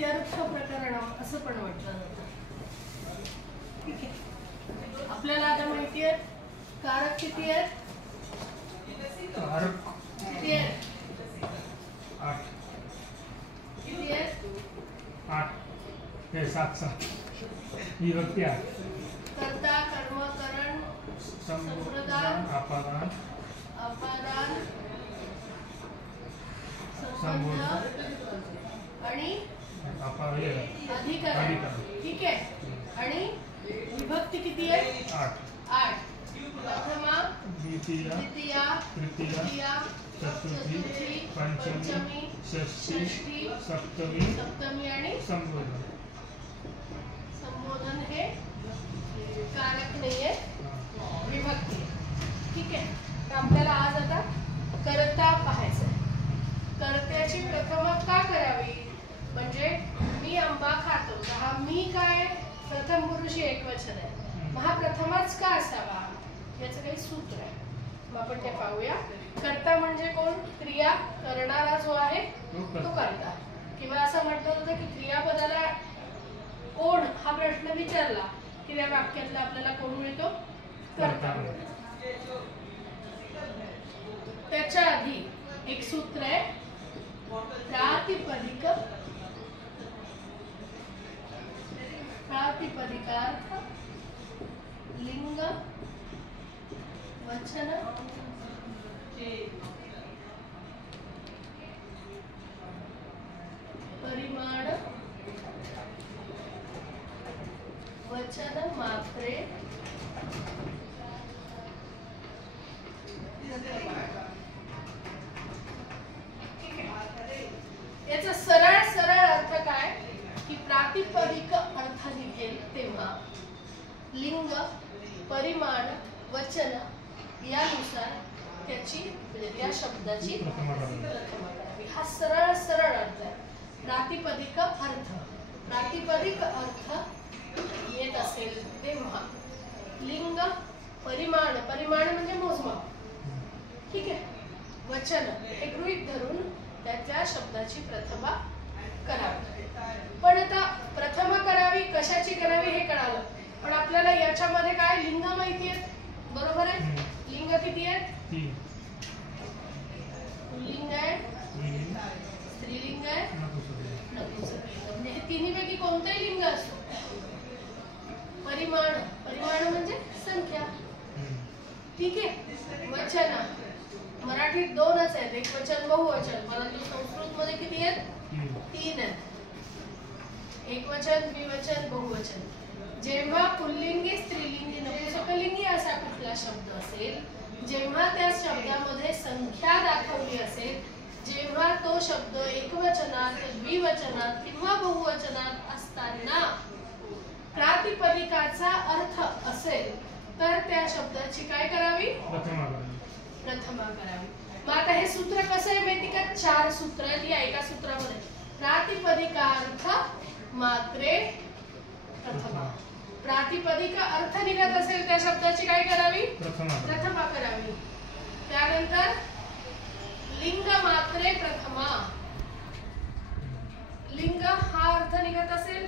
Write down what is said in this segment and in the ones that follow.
प्रत्यर्थ प्रकरण असं पण म्हटलं जातं. ठीक आहे. आपल्याला आता माहिती आहे कारक किती आहेत? कारक किती आहेत? 8. किती आहेत? 8 हे 7 विभक्ती 8. कर्ता, कर्म, करण, संप्रदान, अपादान, अपादान, संबंध आणि अधिकरण. ठीक आहे. आणि विभक्ती किती आहे? 8. प्रथमा, द्वितीया, तृतीया, चतुर्थी, पंचमी, षष्ठी, सप्तमी आणि संबोधन. संबोधन हे कारक नाहीये, विभक्ती. ठीक आहे. तर आपल्याला आज आता कर्ता पाहायचं आहे. कर्त्याची प्रथमा का करावी? म्हणजे मी आंबा खातो. हा मी काय प्रथम पुरुषी एकवचन आहे. मग हा प्रथमाच का असावा याचं काही सूत्र आहे. मग आपण ते पाहूया. कर्ता म्हणजे कोण? क्रिया करणारा जो आहे तो कर्ता. किंवा असं म्हटलं होतं की क्रियापदाला कोण हा प्रश्न विचारला की त्या वाक्यातला आपल्याला कोण मिळतो? कर्ता. त्याच्या आधी एक सूत्र आहे प्रातिपदिक. प्रातिपदिकार्थ लिंग वचन परिमाण वचन मात्रे याचा सरळ सरळ अर्थ काय की प्रातिपदिक अर्थ निघेल तेव्हा लिंग परिमाण वचन यानुसार त्याची म्हणजे त्या शब्दाची प्रथमा करावी. हा सरळ सरळ अर्थ आहे. प्रातिपदिक अर्थ. प्रातिपदिक अर्थ येत असेल तेव्हा लिंग परिमाण. परिमाण म्हणजे मोजमाप. ठीक आहे. वचन हे गृहीत धरून त्या शब्दाची प्रथमा करावी. पण आता प्रथमा करावी कशाची करावी हे कळालं. पण आपल्याला याच्यामध्ये काय लिंग माहिती आहेत? बरोबर आहे. लिंग किती आहेत? पुल्लिंग आहे, स्त्रीलिंग आहे, नपुंसकलिंग. म्हणजे हे तिन्हीपैकी कोणतंही लिंग असो. परिमाण. परिमाण म्हणजे संख्या. ठीक आहे. वचन मराठीत 2च आहेत. एक वचन बहुवचन. परंतु संस्कृत मध्ये किती आहेत? 3 आहेत. एक वचन द्विवचन बहुवचन. जेव्हा पुल्लिंगी स्त्रीलिंगी नपुंसकलिंगी असा कुठला शब्द असेल, जेव्हा त्या शब्दामध्ये संख्या दाखवली असेल, जेव्हा तो शब्द एकवचनात द्विवचनात किंवा बहुवचनात असताना प्रातिपदिकाचा अर्थ असेल तर त्या शब्दाची काय करावी? प्रथमा करावी. मग आता हे सूत्र कसं आहे माहिती का? 4 सूत्र आहेत या एका सूत्रामध्ये. प्रातिपदिकार्थ मात्रे प्रथमा. प्रातिपदिक अर्थ निघत असेल त्या शब्दाची काय करावी? प्रथमा करावी. त्यानंतर लिंग मात्रे प्रथमा. लिंग हा अर्थ निघत असेल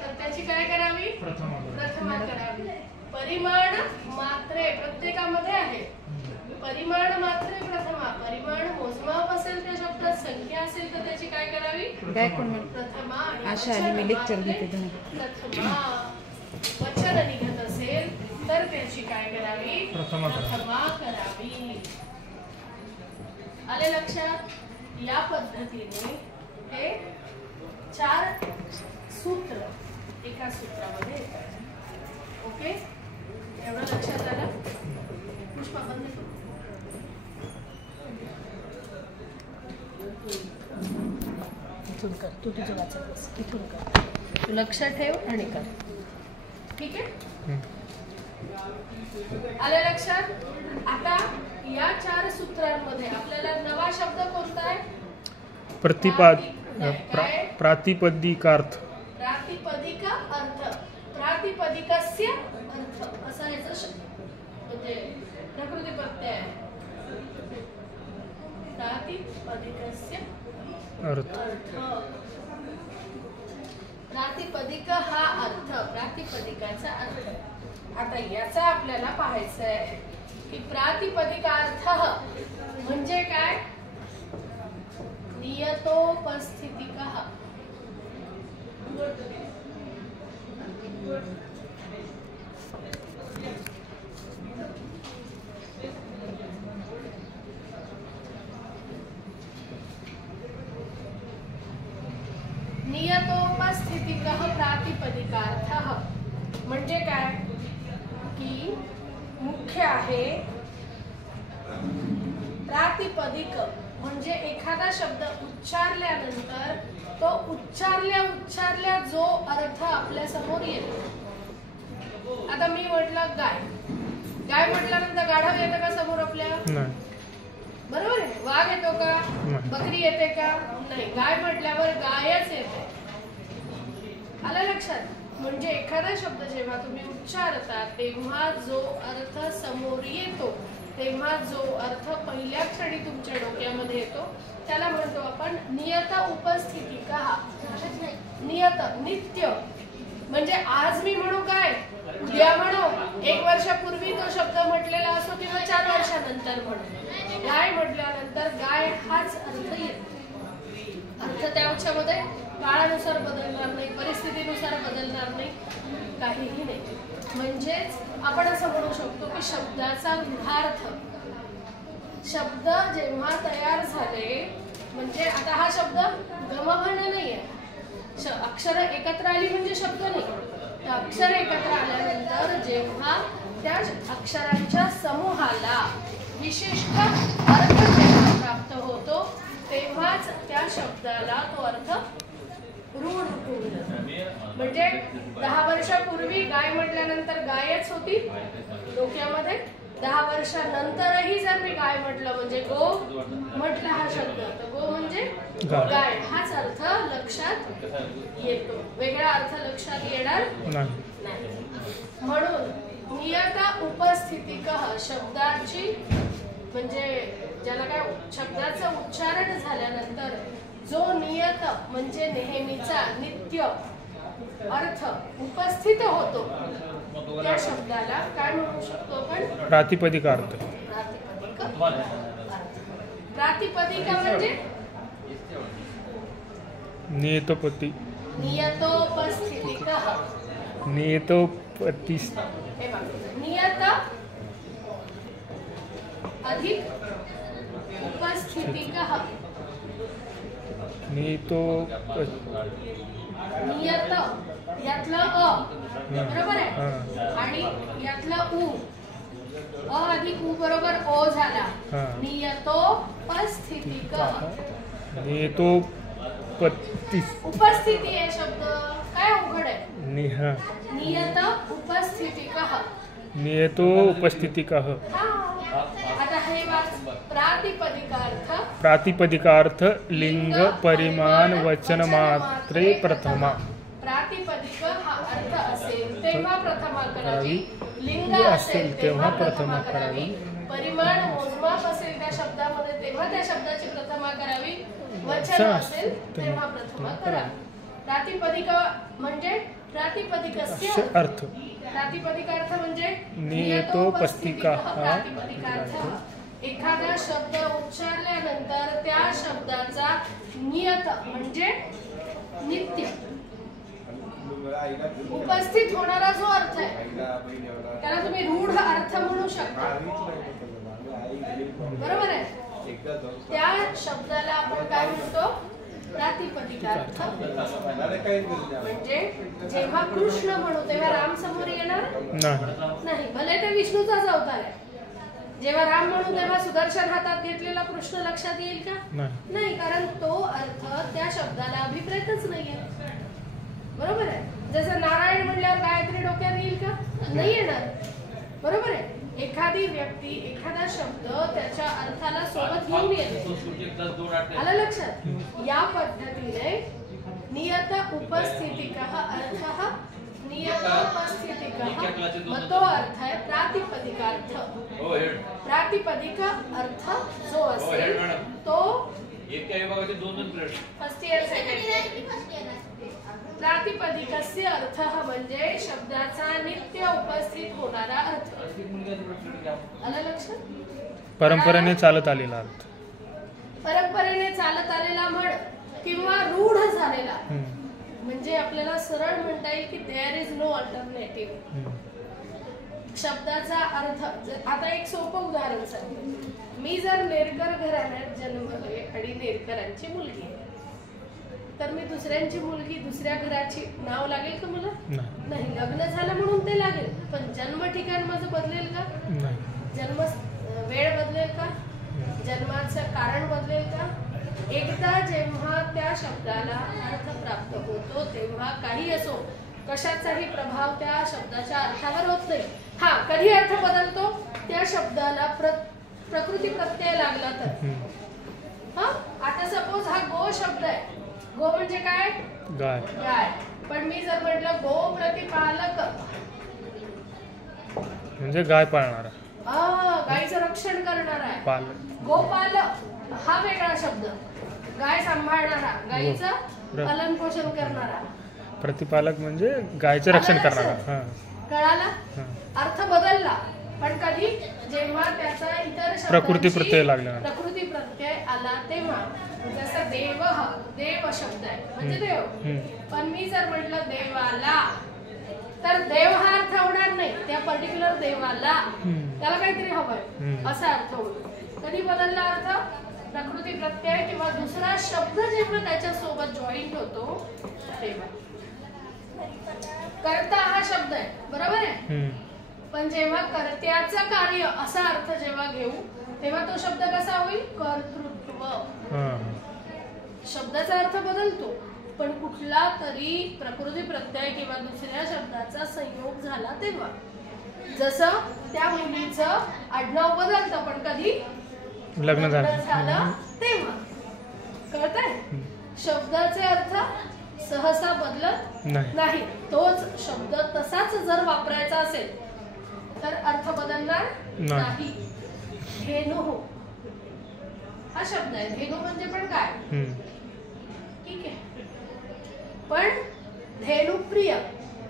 तर त्याची काय करावी? प्रथमा करावी. परिमाण मात्रे प्रत्येकामध्ये आहे. परिमाण मात्रे प्रथमा. परिमाण मोजमाप असेल त्या शब्दात संख्या असेल तर त्याची काय करावी? प्रथमा. प्रथमा. वचन निघत असेल तर त्याची काय करावी? प्रथमा करावी. आले लक्षात? या पद्धतीने हे 4 सूत्र एका सूत्रामध्ये येतात. ओके. एवढं लक्षात आलं? पुष्पा बंद कर. इथून कर. तू तुझं वाचत इथून कर. तू लक्ष ठेव आणि कर. ठीक आहे. आलं लक्षात? आता या 4 सूत्रांमध्ये आपल्याला नवा शब्द कोणता आहे? प्रातिपदिकार्थ. प्रातिपदिक अर्थ. प्रातिपदिकस्य अर्थ असा याचा शब्द म्हणजे प्रकृती प्रत्यय आहे. प्रातिपदिकस्य अर्थ प्रातिपदिक हा अर्थ, प्रातिपदिकाचा अर्थ. आता याचा आपल्याला पाहायचं आहे की प्रातिपदिकार्थ म्हणजे काय. नियतोपस्थितिकः. नियतोपस्थितिकः प्रातिपदिकार्थः म्हणजे काय की मुख्य आहे. प्रातिपदिक म्हणजे एखादा शब्द उच्चारल्यानंतर तो उच्चारल्या जो अर्थ आपल्या समोर येतो. आता मी म्हटलं गाय, गाय म्हटल्यानंतर गाढव येतं का समोर आपल्या. बरोबर आहे. वाघ येतो का, बकरी येते का, नाही. गाय म्हटल्यावर गायच येते. आलं लक्षात. म्हणजे एखादा शब्द जेव्हा तुम्ही उच्चारता तेव्हा जो अर्थ समोर येतो, तेव्हा जो अर्थ पहिल्या क्षणी तुमच्या डोक्यामध्ये येतो त्याला म्हणतो आपण नियत उपस्थितिकः. नियत नित्य म्हणजे आज मी म्हणू काय, उद्या म्हणू, 1 वर्षापूर्वी तो शब्द म्हटलेला असो किंवा 4 वर्षानंतर म्हणू. गाय म्हटल्यानंतर गाय हाच अर्थ येतो. अर्थ त्याच्यामध्ये काळानुसार बदलणार नाही, परिस्थितीनुसार बदलणार नाही, काहीही नाही. म्हणजेच आपण असं म्हणू शकतो की शब्दाचा रूढार्थ. शब्द जेव्हा तयार झाले म्हणजे आता हा शब्द गमभन नाहीये. अक्षर एकत्र आली म्हणजे शब्द नाही. तर अक्षर एकत्र आल्यानंतर जेव्हा त्या अक्षरांच्या समूहाला विशिष्ट अर्थ प्राप्त होतो तेव्हाच त्या शब्दाला तो अर्थ रूढ होऊन जातो. म्हणजे 10 वर्षापूर्वी गाय म्हटल्यानंतर गायच होती डोक्यामध्ये. 10 वर्षानंतरही जर मी गाय म्हटलं म्हणजे गो म्हटलं हा शब्द, तर गो म्हणजे गाय हाच अर्थ लक्षात येतो. वेगळा अर्थ लक्षात येणार नाही. म्हणून नियता उपस्थितिकः शब्दाची म्हणजे ज्याला काय शब्दाचं उच्चारण झाल्यानंतर जो नियत म्हणजे नेहमीचा नित्य अर्थ उपस्थित होतो त्या शब्दाला काय म्हणू शकतो आपण. प्रातिपदिकार्थ. प्रातिपदिक म्हणजे नियतोपती. नियतोपस्थितिकः. नियतोपती. नियत अधिक उपस्थितिकः. नियत यातलं अ बरोबर आहे आणि यातलं उ. अ अधिक उ बरोबर ओ झाला. नियतोपस्थितिकः. नियतोपती. उपस्थिती आहे शब्द काय अवघड आहे. नियत उपस्थितिकः. नियतोपस्थितिकः. आता हे वाच. प्रातिपदिकार्थ. प्रातिपदिकार्थ लिंग परिमाण वचन मात्रे प्रथमा. प्रातिपदिक हा अर्थ असेल तेव्हा प्रथमा करावी. लिंग असेल तेव्हा प्रथमा करावी. परिमाण मोजमाप असेल त्या शब्दामध्ये तेव्हा त्या शब्दाची प्रथमा करावी. वचन असेल तेव्हा प्रथमा करावी. प्रातिपदिक म्हणजे प्रातिपदिकस्य अर्थ. प्रातिपदिकार्थ म्हणजे नियतोपस्थितिकः. प्रातिपदिकार्थ एखादा शब्द उच्चारल्यानंतर त्या शब्दाचा नियत म्हणजे नित्य उपस्थित होणारा जो अर्थ आहे त्याला तुम्ही रूढ अर्थ म्हणू शकता. बरोबर आहे. त्या शब्दाला आपण काय म्हणतो प्रातिपदिकार्थ. म्हणजे जेव्हा कृष्ण म्हणू तेव्हा राम समोर येणार नाही. भले ते विष्णूचाच अवतार आहे. जेव्हा राम म्हणू तेव्हा सुदर्शन हातात घेतलेला कृष्ण लक्षात येईल का. नाही. कारण तो अर्थ त्या शब्दाला अभिप्रेतच नाहीये. बरोबर आहे. जसं नारायण म्हणल्यावर गायत्री डोक्यात येईल का, नाही येणार. बरोबर आहे. एखादी व्यक्ती एखादा शब्द त्याच्या अर्थाला सोबत घेऊन येते. आलं लक्षात. या पद्धतीने नियत उपस्थितिकः अर्थः नियत उपस्थितिकः मग तो अर्थ आहे प्रातिपदिकार्थ. प्रातिपदिक अर्थ जो असेल तो फर्स्ट इयर सेकंड प्रातिपदिक नित्य अर्थ हा म्हणजे शब्दाचा नित्य उपस्थित होणारा अर्थ. आलं लक्षात? परंपरेने चालत आलेला अर्थ. परंपरेने चालत आलेला म्हण किंवा रूढ झालेला, म्हणजे आपल्याला सरळ म्हणता येईल की देअर इज नो अल्टरनेटिव्ह. शब्दाचा अर्थ, आता एक सोपं उदाहरण सांगते. मी जर नेरकर घराण्यात जन्मले आणि नेरकरांची मुलगी आहे, तर मी दुसऱ्यांची मुलगी दुसऱ्या घराची नाव लागेल का मला? नाही. लग्न झालं म्हणून ते लागेल, पण जन्म ठिकाण माझं बदलेल का? जन्म वेळ बदलेल का? जन्माचं कारण बदलेल का? एकदा जेव्हा त्या शब्दाला अर्थ प्राप्त होतो तेव्हा काही असो, कशाचाही प्रभाव त्या शब्दाच्या अर्थावर होत नाही. हा, कधी अर्थ बदलतो? त्या शब्दाला प्रकृती प्रत्यय लागला तर. हा, आता सपोज हा गो शब्द आहे. गो म्हणजे काय? गाय. गाय. पण मी जर म्हटलं गो प्रतिपालक, म्हणजे गाय पाळणारा, गायीचं रक्षण करणारा आहे. पालक. गोपालक हा वेगळा शब्द. गाय सांभाळणारा, गायीचं पालन पोषण करणारा. प्रतिपालक म्हणजे गायचं रक्षण करणारा. कळाला? अर्थ बदलला, पण कधी? जेव्हा त्याचा इतर प्रकृती प्रत्यय लागला, प्रकृती प्रत्यय आला तेव्हा. जसं देव, देव शब्द आहे म्हणजे देव, पण मी जर म्हटलं देवाला, तर देव हा अर्थ होणार नाही. त्या पर्टिक्युलर देवाला त्याला काहीतरी हवंय असा अर्थ होतो. कधी बदलला अर्थ? प्रकृती प्रत्यय किंवा दुसरा शब्द जेव्हा त्याच्या सोबत जॉईंट होतो तेव्हा. कर्ता हा शब्द आहे, बरोबर आहे, पण जेव्हा कर्त्याचं कार्य असा अर्थ जेव्हा घेऊ तेव्हा तो शब्द कसा होईल? कर्तृत्व. शब्दाचा अर्थ बदलतो, पण कुठला तरी प्रकृती प्रत्यय किंवा दुसऱ्या शब्दाचा संयोग झाला तेव्हा. जसं त्या मुलीचं आडनाव बदलतं, पण कधी? लग्न झालं तेव्हा. कळतंय? शब्दाचे अर्थ सहसा बदलत नाही. तोच शब्द तसाच जर वापरायचा असेल तर अर्थ बदलणार नाही. धेनु हा शब्द आहे. धेनु म्हणजे पण काय? ठीक आहे, पण धेनु प्रिय,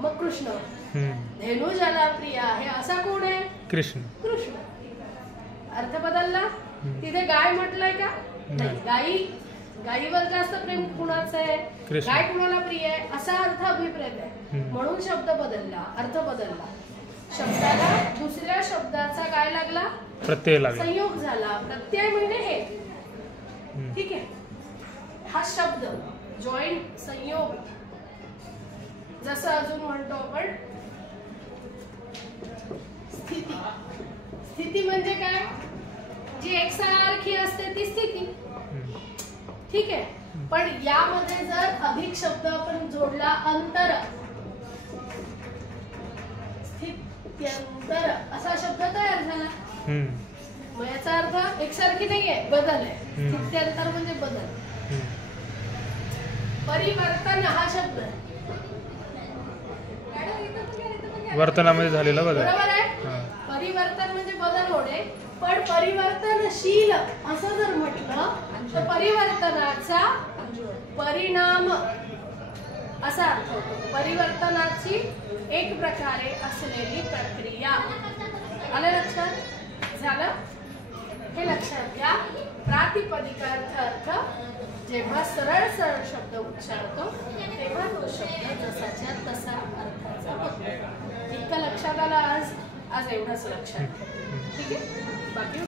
मग कृष्ण. धेनु ज्याला प्रिय आहे असा कोण आहे? कृष्ण. कृष्ण. अर्थ बदलला. तिथे गाय म्हटलंय का? नाही. गायीवर जास्त प्रेम कुणाचं आहे? गाय कुणाला प्रिय आहे असा अर्थ अभिप्रेत आहे, म्हणून शब्द बदलला, अर्थ बदलला. शब्दाला दुसऱ्या शब्दाचा काय लागला? प्रत्यय लागला, संयोग झाला. प्रत्यय म्हणजे हे, ठीक आहे, हा शब्द जॉईंट, संयोग. जसं अजून म्हणतो आपण स्थिती. स्थिती म्हणजे काय? जी एकसारखी असते ती स्थिती. ठीक आहे, पण यामध्ये जर अधिक शब्द आपण जोडला, अंतर, स्थित्यंतर असा शब्द तयार झाला. मग याचा अर्थ एकसारखी नाहीये, बदल आहे. स्थित्यंतर म्हणजे बदल. परिवर्तन हा शब्द आहे, वर्तनामध्ये झालेला बदल, बरोबर आहे. परिवर्तन म्हणजे बदल होणे, पण परिवर्तनशील असं जर म्हटलं तर परिवर्तनाचा परिणाम असा अर्थ होतो. परिवर्तनाची एक प्रकारे असलेली प्रक्रिया. आलं लक्षात? झालं? हे लक्षात घ्या. प्रातिपदिकार्थ अर्थ जेव्हा सरळ सरळ शब्द उच्चारतो तेव्हा तो शब्द जसाच्या तसा अर्थाचा होतो. इतकं लक्षात आलं आज एवढंच लक्षात. ठीक आहे, बाकी